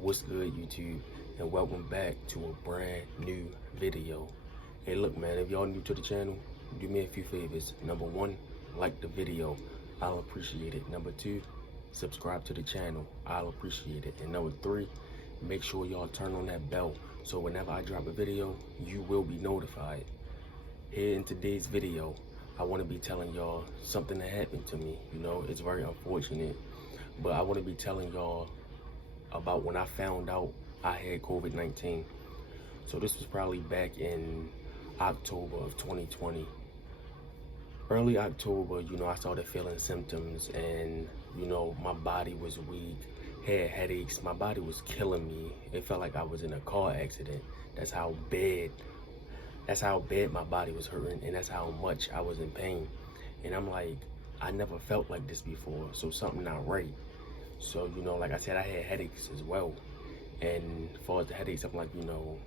What's good, YouTube, and welcome back to a brand new video. Hey, look, man, if y'all new to the channel, do me a few favors. Number one, like the video, I'll appreciate it. Number two, subscribe to the channel, I'll appreciate it. And number three, make sure y'all turn on that bell so whenever I drop a video, you will be notified. Here in today's video, I want to be telling y'all something that happened to me. You know, it's very unfortunate, but I want to be telling y'all about when I found out I had COVID-19. So this was probably back in October of 2020. Early October, you know, I started feeling symptoms and, you know, my body was weak, had headaches, my body was killing me. It felt like I was in a car accident. That's how bad my body was hurting, and that's how much I was in pain. And I'm like, I never felt like this before, so something not right. So, you know, like I said, I had headaches as well. And as far as the headaches, I'm like, you know,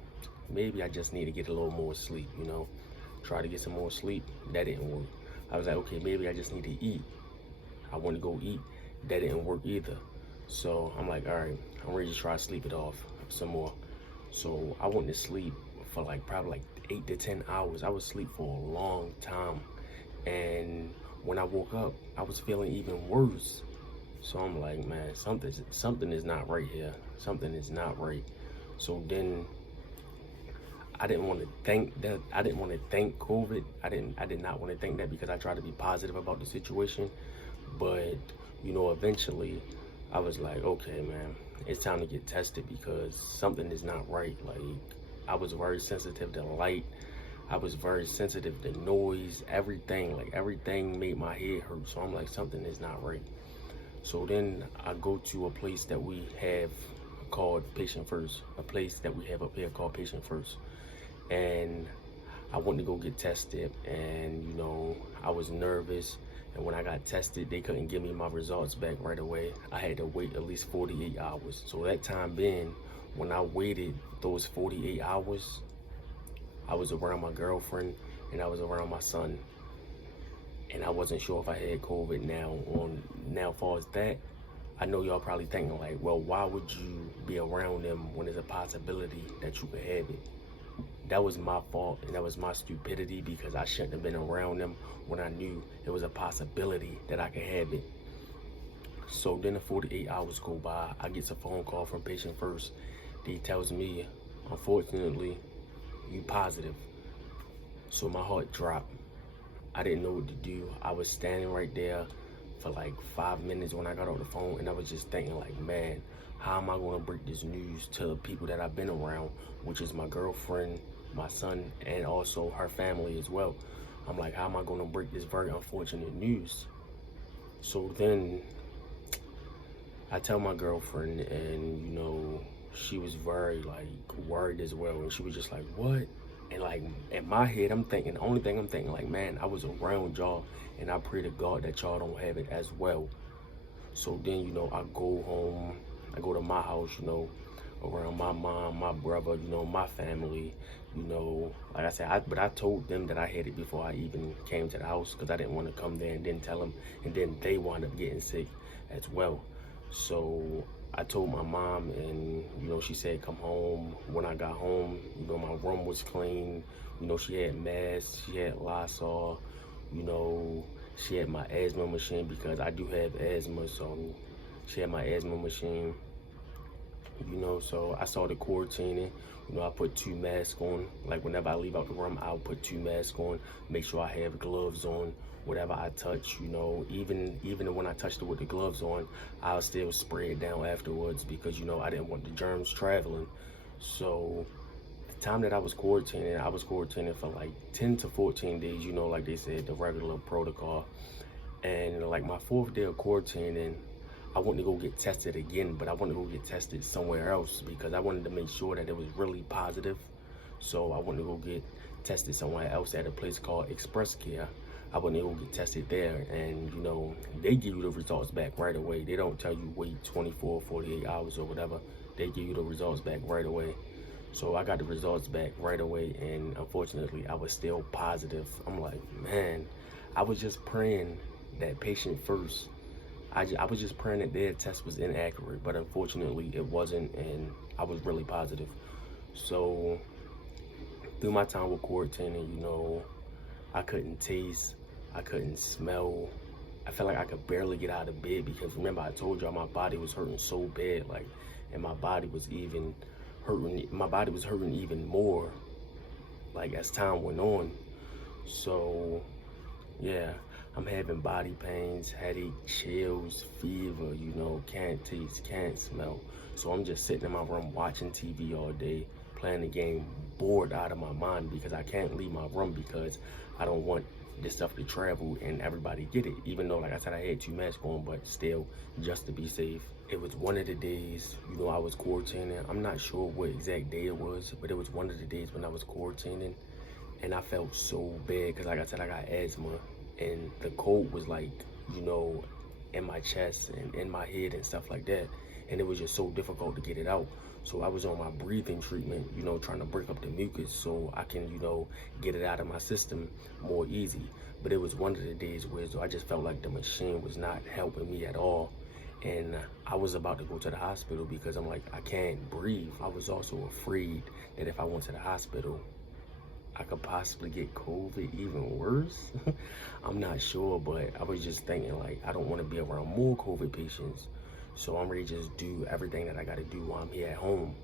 maybe I just need to get a little more sleep, you know. Try to get some more sleep. That didn't work. I was like, okay, maybe I just need to eat. I want to go eat. That didn't work either. So I'm like, all right, I'm ready to try to sleep it off some more. So I went to sleep for like probably like 8 to 10 hours. I was asleep for a long time. And when I woke up, I was feeling even worse. So I'm like, man, something is not right here. Something is not right. So then I didn't want to think that. I didn't want to thank COVID. I did not want to think that because I tried to be positive about the situation. But, you know, eventually I was like, okay, man, it's time to get tested because something is not right. Like, I was very sensitive to light. I was very sensitive to noise, everything. Like, everything made my head hurt. So I'm like, something is not right. So then I go to a place that we have called Patient First, a place that we have up here called Patient First. And I went to go get tested, and, you know, I was nervous. And when I got tested, they couldn't give me my results back right away. I had to wait at least 48 hours. So that time being, when I waited those 48 hours, I was around my girlfriend and I was around my son. And I wasn't sure if I had COVID. Now as far as that, I know y'all probably thinking like, well, why would you be around them when there's a possibility that you could have it? That was my fault and that was my stupidity because I shouldn't have been around them when I knew there was a possibility that I could have it. So then the 48 hours go by, I get a phone call from Patient First. He tells me, unfortunately, you positive. So my heart dropped. I didn't know what to do. I was standing right there for like 5 minutes when I got off the phone, and I was just thinking like, man, how am I going to break this news to the people that I've been around, which is my girlfriend, my son, and also her family as well. I'm like, how am I going to break this very unfortunate news? So then I tell my girlfriend, and, you know, she was very like worried as well, and she was just like, what? And like in my head, I'm thinking, the only thing I'm thinking like, man, I was around y'all and I pray to God that y'all don't have it as well. So then, you know, I go home, I go to my house, you know, around my mom, my brother, you know, my family, you know, like I said, but I told them that I had it before I even came to the house because I didn't want to come there and then tell them, and then they wound up getting sick as well. So I told my mom, and, you know, she said, come home. When I got home, you know, my room was clean. You know, she had masks, she had Lysol, you know, she had my asthma machine because I do have asthma. So she had my asthma machine, you know, so I started quarantining. You know, I put 2 masks on. Like, whenever I leave out the room, I'll put 2 masks on, make sure I have gloves on. Whatever I touch, you know, even when I touched it with the gloves on, I'll still spray it down afterwards because, you know, I didn't want the germs traveling. So the time that I was quarantining for like 10 to 14 days, you know, like they said, the regular protocol. And like my 4th day of quarantining, I wanted to go get tested again, but I wanted to go get tested somewhere else because I wanted to make sure that it was really positive. So I wanted to go get tested somewhere else at a place called Express Care. I went to go get tested there, and, you know, they give you the results back right away. They don't tell you wait 24, 48 hours or whatever. They give you the results back right away. So I got the results back right away, and unfortunately, I was still positive. I'm like, man, I was just praying that Patient First I was just praying that their test was inaccurate, but unfortunately it wasn't, and I was really positive. So through my time with quarantining, I couldn't taste, I couldn't smell. I felt like I could barely get out of bed because remember I told y'all my body was hurting so bad, like, and my body was hurting. My body was hurting even more, like as time went on. So yeah, I'm having body pains, headache, chills, fever, can't taste, can't smell. So I'm just sitting in my room watching TV all day, playing the game, bored out of my mind because I can't leave my room because I don't want this stuff to travel and everybody get it. Even though, like I said, I had 2 masks on, but still, just to be safe. It was one of the days, I was quarantining. I'm not sure what exact day it was, but it was one of the days when I was quarantining. And I felt so bad because, like I said, I got asthma, and the cold was like, in my chest and in my head and stuff like that. And it was just so difficult to get it out. So I was on my breathing treatment, trying to break up the mucus so I can, get it out of my system more easy. But it was one of the days where I just felt like the machine was not helping me at all. And I was about to go to the hospital because I'm like, I can't breathe. I was also afraid that if I went to the hospital, I could possibly get COVID even worse. I'm not sure, but I was just thinking like, I don't want to be around more COVID patients. So I'm ready to just do everything that I got to do while I'm here at home.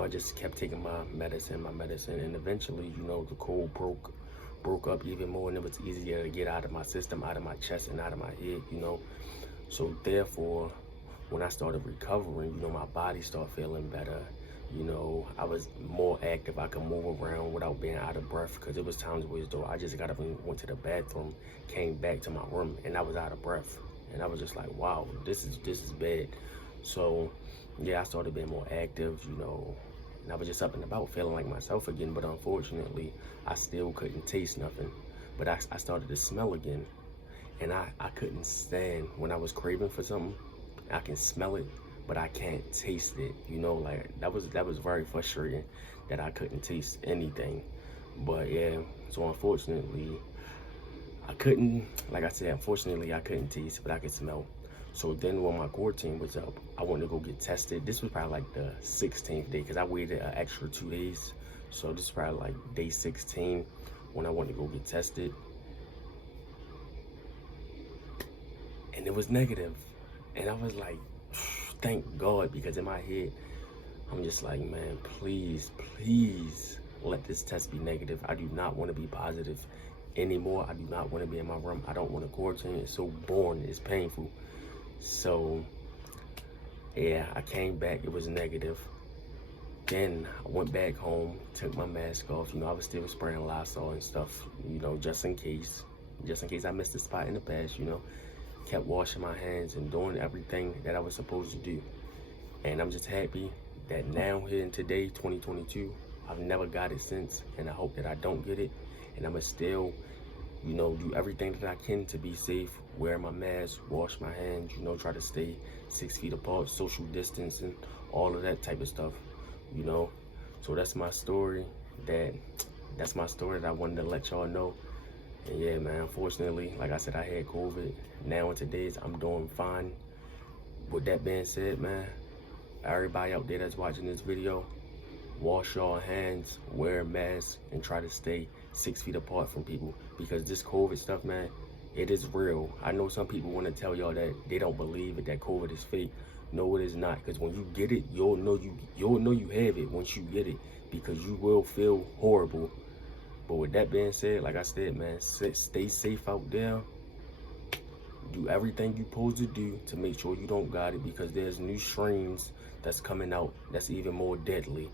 I just kept taking my medicine, and eventually, the cold broke up even more, and it was easier to get out of my system, out of my chest, and out of my head, So therefore, when I started recovering, my body started feeling better. I was more active. I could move around without being out of breath because it was times where though I just got up and went to the bathroom, came back to my room, and I was out of breath. And I was just like, wow, this is bad. So yeah, I started being more active, and I was just up and about feeling like myself again. But unfortunately, I still couldn't taste nothing. But I started to smell again. And I couldn't stand when I was craving for something. I can smell it, but I can't taste it. Like that was very frustrating that I couldn't taste anything. But yeah, so unfortunately, I couldn't, like I said, unfortunately I couldn't taste, but I could smell. So then when my quarantine was up, I wanted to go get tested. This was probably like the 16th day because I waited an extra 2 days. So this is probably like day 16 when I wanted to go get tested. And it was negative. And I was like, thank God, because in my head, I'm just like, man, please let this test be negative. I do not want to be positive anymore. I do not want to be in my room. I don't want to quarantine. It's so boring. It's painful. So yeah, I came back. It was negative. Then I went back home, took my mask off. I was still spraying Lysol and stuff, just in case I missed a spot in the past, kept washing my hands and doing everything that I was supposed to do. And I'm just happy that now here in today, 2022, I've never got it since, and I hope that I don't get it. And I'm gonna still, do everything that I can to be safe, wear my mask, wash my hands, try to stay 6 feet apart, social distancing, all of that type of stuff, So that's my story. That's my story that I wanted to let y'all know. And yeah, man, unfortunately, like I said, I had COVID. Now in today's, I'm doing fine. With that being said, man, everybody out there that's watching this video, wash your hands, wear a mask, and try to stay 6 feet apart from people. Because this COVID stuff, man, it is real. I know some people want to tell y'all that they don't believe it, that COVID is fake. No, it is not. Because when you get it, you'll know you have it once you get it. Because you will feel horrible. But with that being said, like I said, man, stay safe out there. Do everything you're supposed to do to make sure you don't got it, because there's new strains that's coming out that's even more deadly.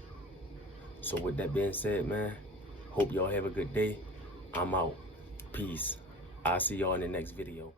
So with that being said, man, hope y'all have a good day. I'm out. Peace. I'll see y'all in the next video.